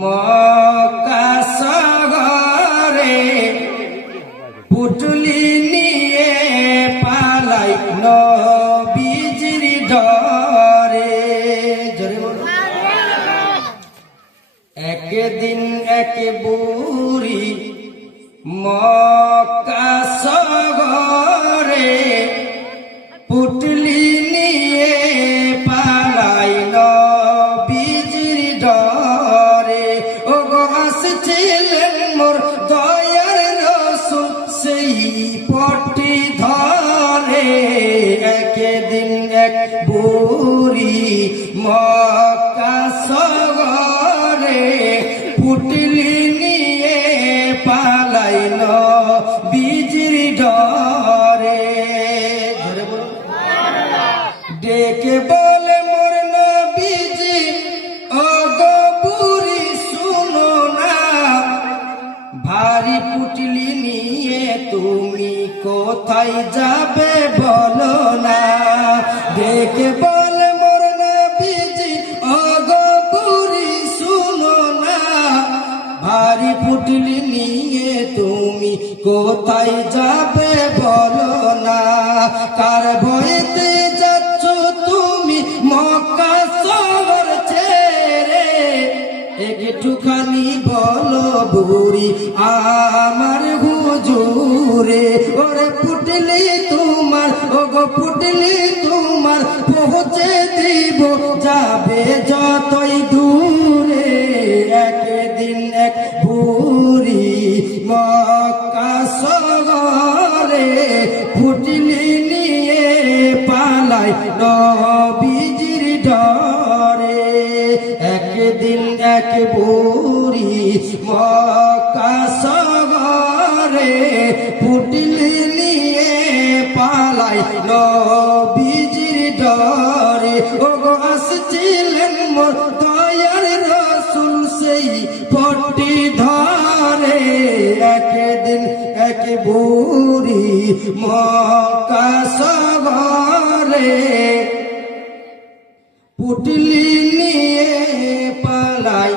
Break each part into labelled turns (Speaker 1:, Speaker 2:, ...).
Speaker 1: মক্কা সাগরে পুটলি নিয়ে পালাই নবীজির ডরে। একদিন এক বুড়ি মক্কা সেই পটি কোথায় যাবে বলো না? কার ভয়েতে যাচ্ছ তুমি মক্কা শহর ছেড়ে? একটুখানি বলো বুড়ি, আমার হুজুরে, ওরে ফুটলি তোমার ও গো এক বুড়ি মক্কা সগরে পুটলি নিয়ে পালাই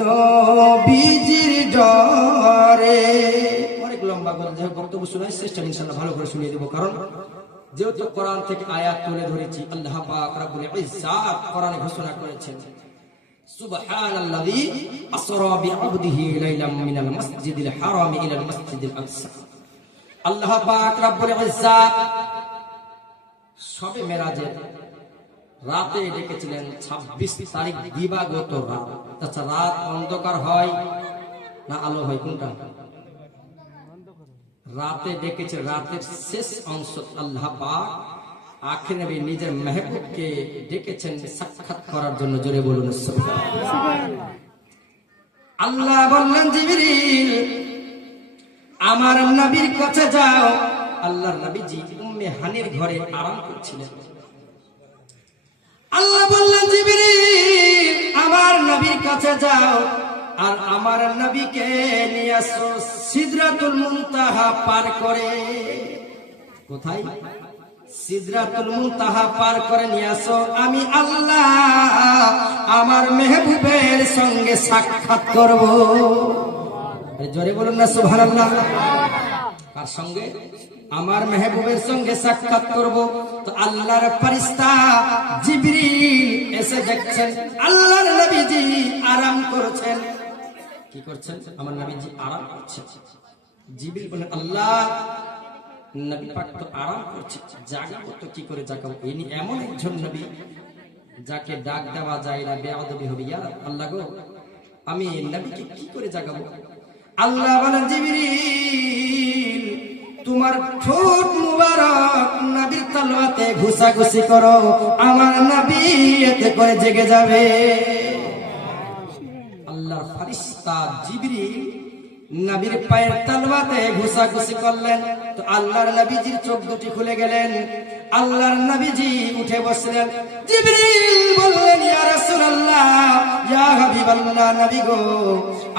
Speaker 1: নবীজির ডরে অনেক লম্বা করে যাই বক্তব্য শোনাই চেষ্টা ইনশাল্লাহ ভালো করে শুনিয়ে দেবো, কারণ যেহেতু কোরআন থেকে আয়াত তুলে ধরেছি, আল্লাহ পাক রাব্বুল ইজ্জাত কোরআনে ঘোষণা করেছেন, সুবহানাল্লাযী আসরা বিআবদিহি লাইলাম মিনাল মাসজিদিল হারাম ইলাল মাসজিদিল আকসা। আল্লাহ সবে মেরাজের রাতে ডেকেছিলেন ছাব্বিশ তারিখ দিবাগত রাত। আচ্ছা রাত অন্ধকার হয় না আলো হয়? কোনটা? রাতে ডেকেছে, রাতের শেষ অংশ আল্লাহ নবী নিজের মেহবুবকে ডেকেছেন সাক্ষাৎ করার জন্য। জোরে বলুন। আল্লাহ বললেন, জিবরিল আমার নবীর কাছে যাও। আল্লাহর নবীজি উম্মে হানির ঘরে আরাম করছিলেন। আল্লাহ বললেন, জিবরিল, আমার নবীর কাছে যাও। আর আমার নবীকে নিয়ে আসো সিদরাতুল মুনতাহা পার করে। কোথায়? সিদরাতুল মুনতাহা পার করে নিয়ে আসো। আমি আল্লাহ আমার মেহবুবের সঙ্গে সাক্ষাৎ করব। জোরে বলুন না, সুবহানাল্লাহ। কার সঙ্গে? আমার মেহবুবের সঙ্গে সাক্ষাৎ করব। তো আল্লাহর ফরিস্তা জিবরিল এসে দেখছেন। আল্লাহর নবীজি আরাম করছেন। কি করছেন? আমার নবীজি আরাম করছেন জিবরিল বলেন আল্লাহ, নবী পাক তো আরাম করছে। জাগাবো তো কি করে জাগাবো? ইনি এমন একজন নবী যাকে ডাক দেওয়া যায় না, বেয়াদবি হবে। ইয়া আল্লাহ গো, আমি নবীকে কি করে জাগাবো? আল্লাহ বলেন, জিবরিল, তোমার ঠোঁট মুবারক নবীর তলোয়াতে ঘুষাঘুষি করো, আমার নবী এতে করে জেগে যাবে। আল্লাহর ফারিস্তা জিবরিল নবীর পায়ের তালবাতে ঘুষাঘুষি করলেন, তো আল্লাহর নবীজির চোখ দুটি খুলে গেলেন। আল্লাহর নবীজি উঠে বসলেন, জিবরিল বললেন, ইয়া রাসূলুল্লাহ, ইয়া হাবিবাল্লাহ নবী গো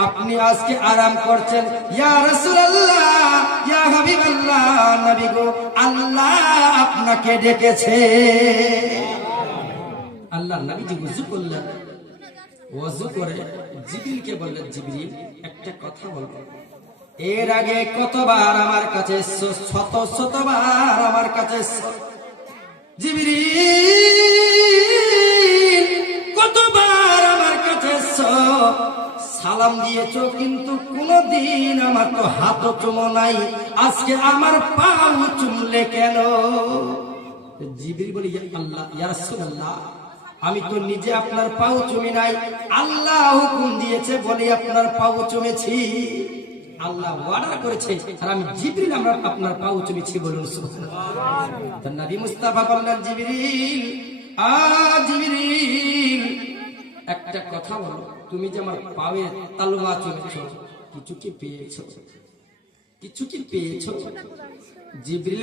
Speaker 1: আপনি আজকে আরাম করছেন। ইয়া ইয়া গো, আল্লাহ আপনাকে ডেকেছে। আল্লাহর নবীজি বুঝু করলেন। ওযু করে জিবরিলকে বললেন, জিবরিল, একটা কথা বলব। এর আগে কতবার আমার কাছে শত শতবার আমার কাছে জিবরিল, কতবার আমার কাছে সালাম দিয়েছ, কিন্তু কোনদিন আমার তো হাত চুমো নাই। আজকে আমার পাও চুমলে কেন? জিবরিল বলি, "ইয়া আল্লাহ আমি তো নিজে আপনার পাও চুমি নাই। আল্লাহ হুকুম দিয়েছে বলে আপনার পাও চুমেছি। আল্লাহ অর্ডার করেছে, আর আমি জিবরিল, আমরা আপনার পাও চুমেছি বলুন, সুবহানাল্লাহ। নবী মুস্তাফা বললেন, জিবরিল, আ জিবরিল একটা কথা বলো, তুমি যে আমার পায়ে তালুয়া চুমেছো কিছু কি পেয়েছ? কিছু কি পেয়েছ?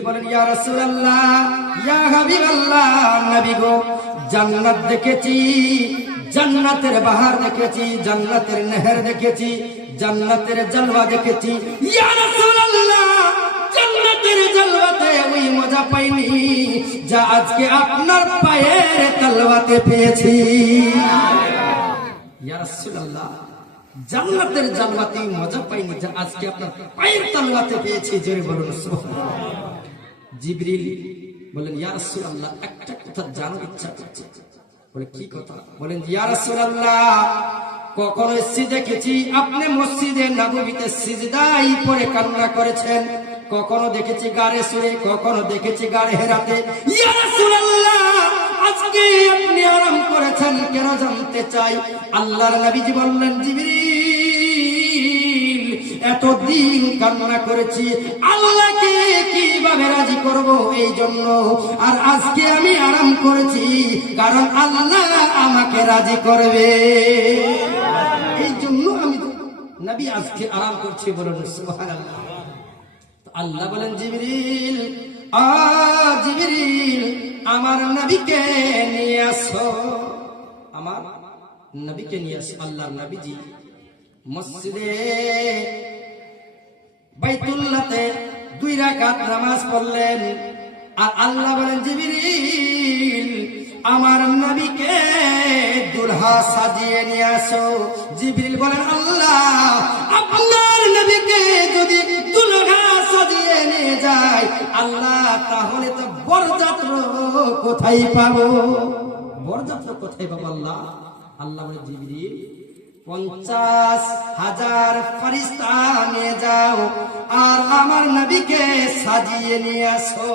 Speaker 1: বলেন, ইয়া রাসূলুল্লাহ, ইয়া হাবিবাল্লাহ, নবী গো, জান্নাত দেখেছি, জান্নাতের বাহার দেখেছি, জান্নাতের নেহের দেখেছি, জান্নাতের জলওয়া দেখেছি। ইয়া রাসূলুল্লাহ, জান্নাতের জলওয়াতে ওই মজা পাইনি, যা আজকে আপনার পায়ের তালওয়াতে পেয়েছি। জান্নাতের জান্নাতে মজা পাইনি আজকে আপনার পায়ের তালওয়াতে পেয়েছি, জোরে বলুন জিবরিল বলেন একটা কথা জানার ইচ্ছা করছে। বলে, কি কথা? বলেন, ইয়া রাসূলুল্লাহ, কখনো দেখেছি, আপনি মসজিদে নববীতে সিজদাই পরে কান্না করেছেন। কখনো দেখেছি গাড়ে সুরে, কখনো দেখেছি গাড়ে হেরাতে। ইয়া আজকে আপনি আরাম করেছেন, কেন জানতে চাই? আল্লাহর নবীজি বললেন, জিবরিল, এতদিন কান্না করেছি, আল্লাহকে কীভাবে রাজি করব এই জন্য? আর আজকে আমি আরাম করেছি, কারণ আল্লাহ আমাকে রাজি করবে। এই জন্য আমি নবী আজকে আরাম করছি বলুন আল্লাহ বলেন, জিবরিল, আ জিবরিল আমার নবীকে নিয়ে আসো। আমার নবীকে নিয়ে আসো, আল্লাহর নবীজি। মসজিদে বাইতুল্লাহতে দুই রাকাত নামাজ পড়লেন। আর আল্লাহ বলেন, জিবরিল আমার নবীকে দুলহা সাজিয়ে নিয়ে আসো। জিবরিল বলেন, আল্লাহ, আপনার নবীকে যদি দুলহা সাজিয়ে নিয়ে যায়, আল্লাহ, তাহলে তো বরযাত্র কোথায় পাবো? বরযাত্র কোথায় পাবো আল্লাহ? আল্লাহ বলে, জিবরিল, পঞ্চাশ হাজার ফারিস্তা নিয়ে যাও আর আমার নবীকে সাজিয়ে নিয়ে আসো।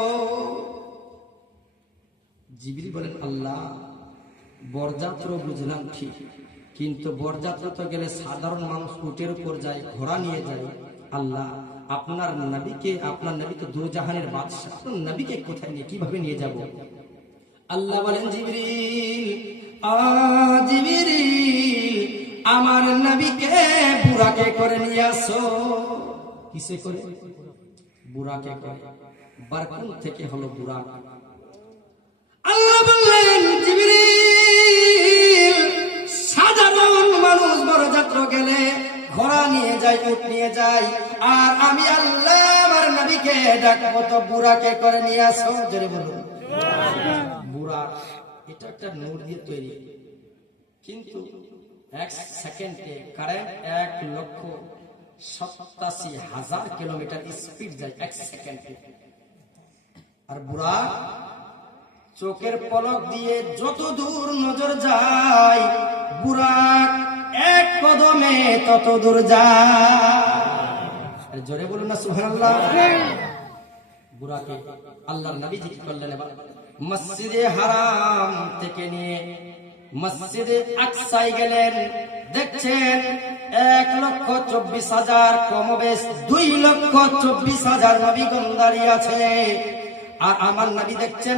Speaker 1: জিবিরি বলেন আল্লাহ বরযাত্র বুঝলাম ঠিক, কিন্তু বরযাত্রা তো গেলে সাধারণ মানুষ উটের উপর যায়, ঘোড়া নিয়ে যায়। আল্লাহ, আপনার নবীকে, আপনার নবী তো দুজাহানের বাদশাহ, আপনার নবীকে কোথায় নিয়ে, কীভাবে নিয়ে যাব? আল্লাহ বলেন, জিবরিল জিবরিল, আমার নবীকে বুড়াকে করে নিয়ে আসো। কিসে করে? বুড়াকে করে। বারকুন থেকে হলো বুড়া। আল্লাহ বললেন সাধারণ মানুষ বড় যাত্র গেলে ঘোড়া নিয়ে যায় উট নিয়ে যায় আর আমি আল্লাহ আমার নবীকে ডাকবো, তো বুড়াকে করে নিয়ে আসো। জোরে বলুন। বুড়া, এটা একটা নূর দিয়ে তৈরি। কিন্তু এক সেকেন্ডে কারেন্ট এক লক্ষ সপ্তাশি হাজার কিলোমিটার স্পিড যায় এক সেকেন্ডে। আর বুড়া চোখের পলক দিয়ে যত দূর নজর যায় বুড়া এক কদমে তত দূর যায়। জোরে বলুন না, সুবহানাল্লাহ। বুড়াকে আল্লাহর নবীজি কি করলেন, এবার মসজিদে হারাম থেকে নিয়ে মসজিদে আকসাই গেলেন, দেখছেন এক লক্ষ চব্বিশ হাজার কমবেশ, দুই লক্ষ চব্বিশ হাজার নবীগণ দাঁড়িয়ে আছে। আর আমার নবী দেখছেন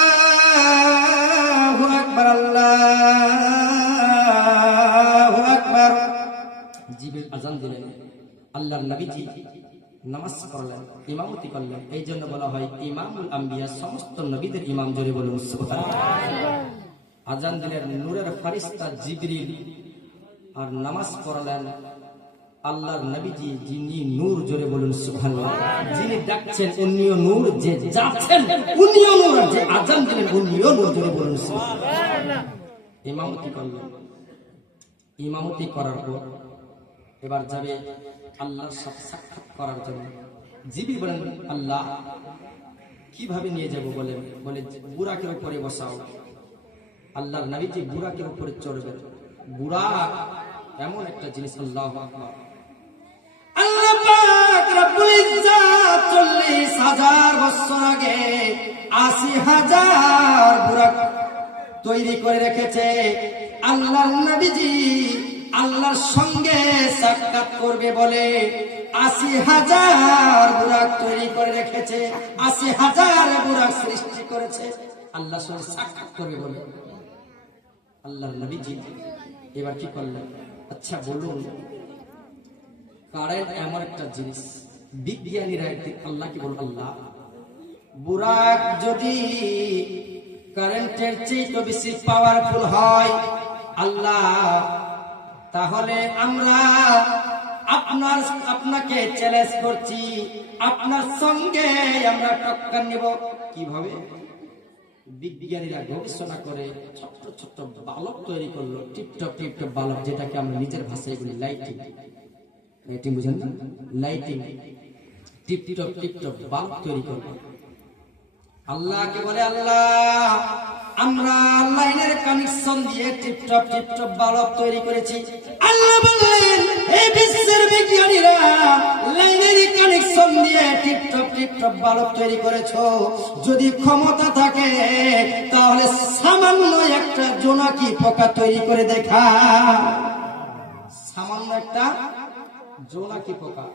Speaker 1: নামাজ পড়লেন, ইমামতি করলেন। এই জন্য বলা হয়, ইমামুল আম্বিয়া সমস্ত নবীদের ইমাম জোরে বলুন আজান দিলেন নূরের ফারিস্তা জিবরিল আর নামাজ পড়ালেন আল্লাহর নবীজি, যিনি নূর জোরে বলুন, সুবহানাল্লাহ। যিনি ডাকছেন, উনিও নূর, যে যাচ্ছেন, উনিও নূর যে আজান দিলেন, উনিও নূর জোরে বলুন ইমামতি করলেন। ইমামতি করার পর এবার যাবে আল্লাহর সাথে সাক্ষাৎ করার জন্য। জিবি বলেন, আল্লাহ, কীভাবে নিয়ে যাব? বলেন বলে বুরাকের উপরে বসাও। আল্লাহর নবীজি বুরাকের উপরে চড়বেন বুড়া এমন একটা জিনিস, আল্লাহ আল্লাহ চল্লিশ হাজার আগে আশি হাজার তৈরি করে রেখেছে। আল্লাহর নবীজি আল্লাহর সঙ্গে সাক্ষাৎ করবে বলে আশি হাজার বুরাক তৈরি করে রেখেছে, আশি হাজার বুরাক সৃষ্টি করেছে। আল্লাহর সঙ্গে সাক্ষাৎ করবে বলে আল্লাহ নবীজি এবার কি করলেন? আচ্ছা বলুন কারেন্ট এমন একটা জিনিস, বিজ্ঞানীরা একদিন আল্লাহকে বলল আল্লাহ, বুরাক যদি কারেন্টের চেয়ে তো বেশি পাওয়ারফুল হয়, আল্লাহ তাহলে আমরা আপনার, আপনাকে চ্যালেঞ্জ করছি। আপনার সঙ্গে আমরা টক্কর নিব। কীভাবে? বিজ্ঞানীরা গবেষণা করে ছোট্ট ছোট্ট বালক তৈরি করল, টিপটপ টিপটপ বালক, যেটাকে আমরা নিজের ভাষায় বলি লাইটিং লাইটিং বুঝেন না? লাইটিং টিপটপ টিপটপ বালক তৈরি করল। আল্লাহকে বলে, আল্লাহ, আমরা লাইনের কানেকশন দিয়ে টিপটপ টিপটপ বালক তৈরি করেছি। বললেন এই বিশ্বের বিজ্ঞানীরা কানেকশন দিয়ে টিপটপ টিপটপ বালক তৈরি যদি ক্ষমতা থাকে, তাহলে সামান্য একটা জোনাকি পোকা তৈরি করে দেখা। সামান্য একটা জোনাকি পোকা।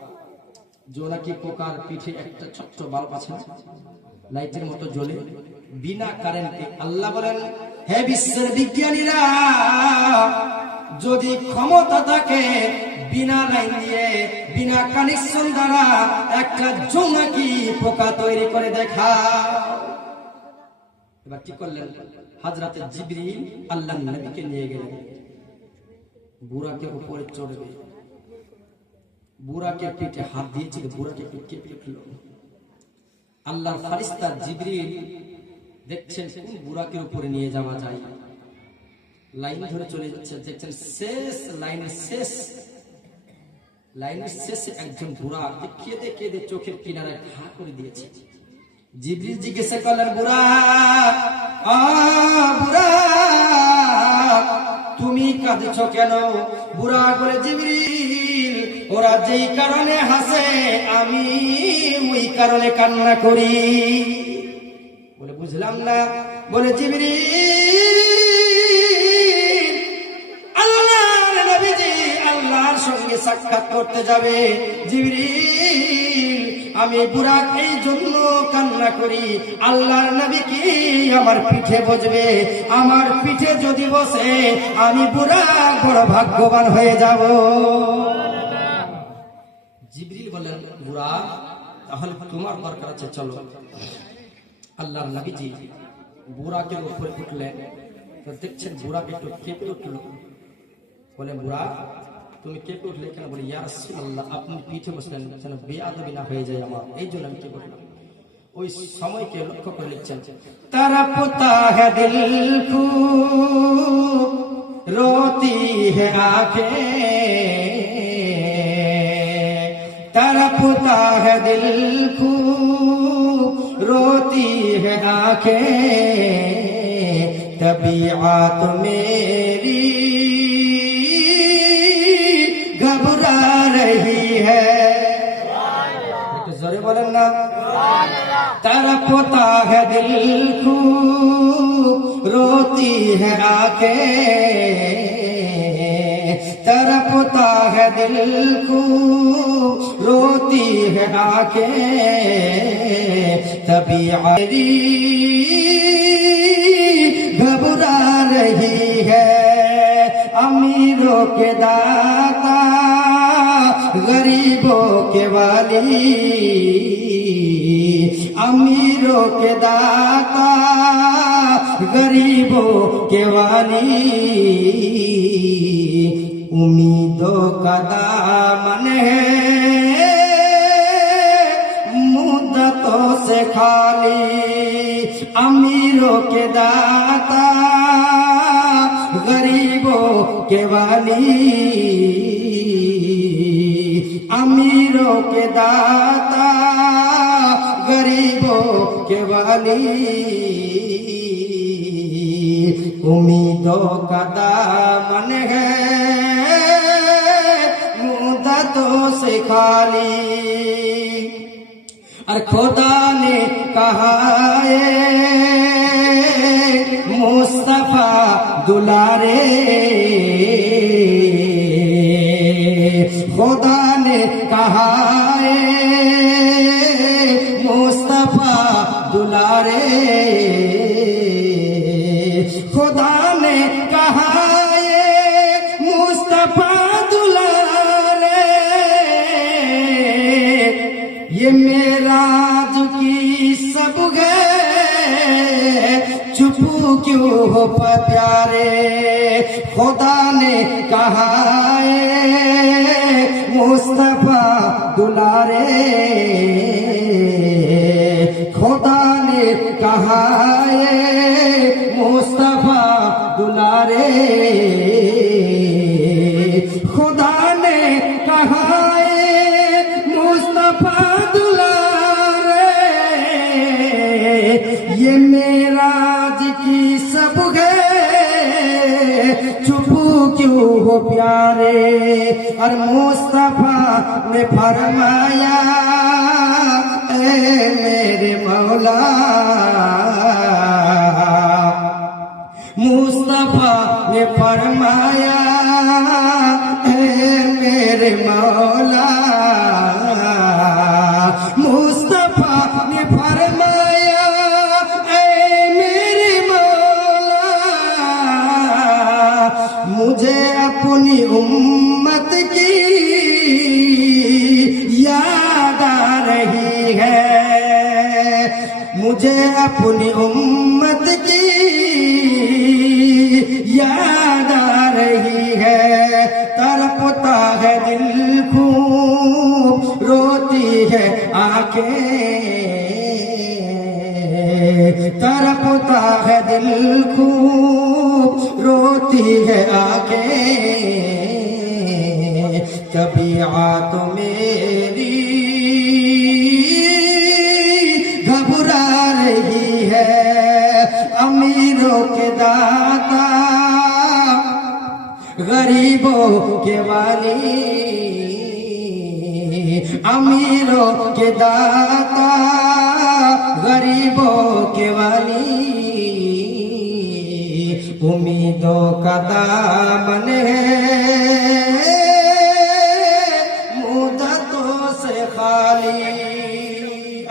Speaker 1: জোনাকি পোকার পিঠে একটা ছোট্ট আছে লাইটের মতো জ্বলে বিনা কারেন্টে আল্লাহ বলেন, হে বিশ্বের বিজ্ঞানীরা যদি ক্ষমতা থাকে, বিনা লাইন দিয়ে, বিনা কানেকশন দ্বারা একটা জোনাকি পোকা তৈরি করে দেখা এবার কি করলেন? হাজরাতে জিবরিল আল্লাহ নবীকে নিয়ে গেলেন। বুড়াকে উপরে চড়বে। বুড়াকে পিঠে হাত দিয়েছিল, বুড়াকে একটু কেঁপে উঠল। আল্লাহ ফারিস্তা জিবরিল দেখছেন কোন বুড়াকে উপরে নিয়ে যাওয়া যায়? লাইন ধরে চলে যাচ্ছে দেখছেন শেষ, লাইনের শেষ। লাইনের শেষে একজন বুড়া কেঁদে কেঁদে চোখের কিনারায় ঘা করে দিয়েছে। জিবরিল জিজ্ঞাসা করলেন, বুড়া বুড়া, তুমি কাঁদছ কেন? বুড়া করে জিবরিল, ওরা যেই কারণে হাসে, আমি ওই কারণে কান্না করি। বলে, বুঝলাম না। বলে, জিবরিল আল্লাহর নবীজি আল্লাহর সঙ্গে সাক্ষাৎ করতে যাবে। আমি বুড়াক এই জন্য কান্না করি, আল্লাহর নবী কি আমার পিঠে বসবে? আমার পিঠে যদি বসে, আমি বুড়া বড় ভাগ্যবান হয়ে যাব। জিবরিল বললেন বুড়া তাহলে তোমার দরকার আছে, চলো। আল্লাহর নবীজি বুড়াকে উপরে উঠলেন। দেখছেন বুড়াকে একটু কেঁপে উঠল। বলে বুড়া, তুমি কে উঠলে কেন বলি? ইয়ার আল্লাহ আপনি পিঠে বসলেন যেন বেআবি না হয়ে যায় আমার। এই জন্য আমি কে বললাম ওই সময়কে লক্ষ্য করে নিচ্ছেন। তারা পোতা হ্যাঁ দিল রোতি হ্যাঁ তারা পোতা হ্যাঁ দিল রোতি হাখে তবি আত মেরি رہی ہے۔ ذرے بولنا طرف ہوتا ہے دل کو روتی ہے آنکھیں۔ طرف ہے دل کو روتی ہے آنکھیں۔ تبھی آری گھبرا رہی ہے۔ امیروں کے دار تو کے والی امیروں کے داتا غریبوں کے والی امیدوں کا دامن ہے مدتوں سے خالی امیروں کے داتا غریبوں کے والی امیروں کے داتا، غریبوں کے والی۔ امیدوں کا دامن ہے، مدتوں سے خالی۔ اور خدا نے کہا ہے، مصطفیٰ دلارے۔ خدا نہائے مصطفیٰ دلارے۔ خدا نے کہا مصطفیٰ دلارے۔ یہ میرا کی سب گئے۔ چھپو کیوں ہو پیارے؟ خدا نے کہا مصطفیٰ दुलारे खुदा ने कहा है मुस्तफा दुलारे ہو پیارے اور مصطفیٰ نے فرمایا اے میرے مولا مصطفیٰ نے فرمایا اے میرے مولا مصطفیٰ نے فرمایا اپنی امت کی یاد آ رہی ہے ترپتا ہے دل خوب، روتی ہے آنکھیں۔ ترپتا ہے دل خوب، روتی ہے آنکھیں۔ کبھی آ میں गरीबों के वाली अमीरों के दाता गरीबों के वाली उम्मीदों का दामन है मुद्दतों से খালি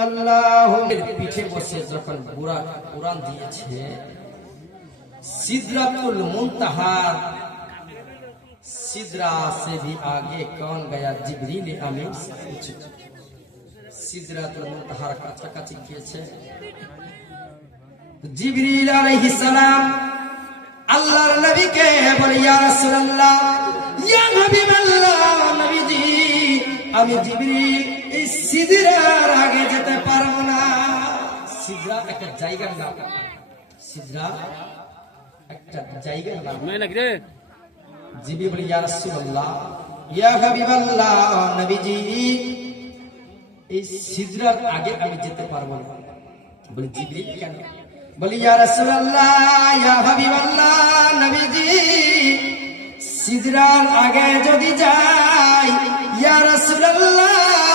Speaker 1: আল্লাহ পিঠে বসে যখন বুড়া কোরআন দিয়েছে सिदरतुल मुंतहा सिदरा से भी आगे कौन गया जिबरील अमीन से पूछे সিদরাতুল মুনতাহার কাছাকাছি গিয়েছে জিবরিল আলাইহিস সালাম আল্লাহর নবীকে বলে ইয়া রাসূলুল্লাহ ইয়া হাবিবাল্লাহ নবীজি আমি জিবরিল এই সিদরার আগে যেতে পারবো না সিদরা একটা জায়গার নাম সিদরা একটা জায়গার নাম
Speaker 2: मैं लग रहे
Speaker 1: জিবি বলি, ইয়া রাসূলুল্লাহ, ইয়া হাবিবাল্লাহ, নবীজি, এই সিজরার আগে আমি যেতে পারব না। বলি জিবি কেন? বলি, ইয়া রাসূলুল্লাহ, ইয়া হাবিবাল্লাহ, নবীজি, সিজরার আগে যদি যাই, ইয়া রাসূলুল্লাহ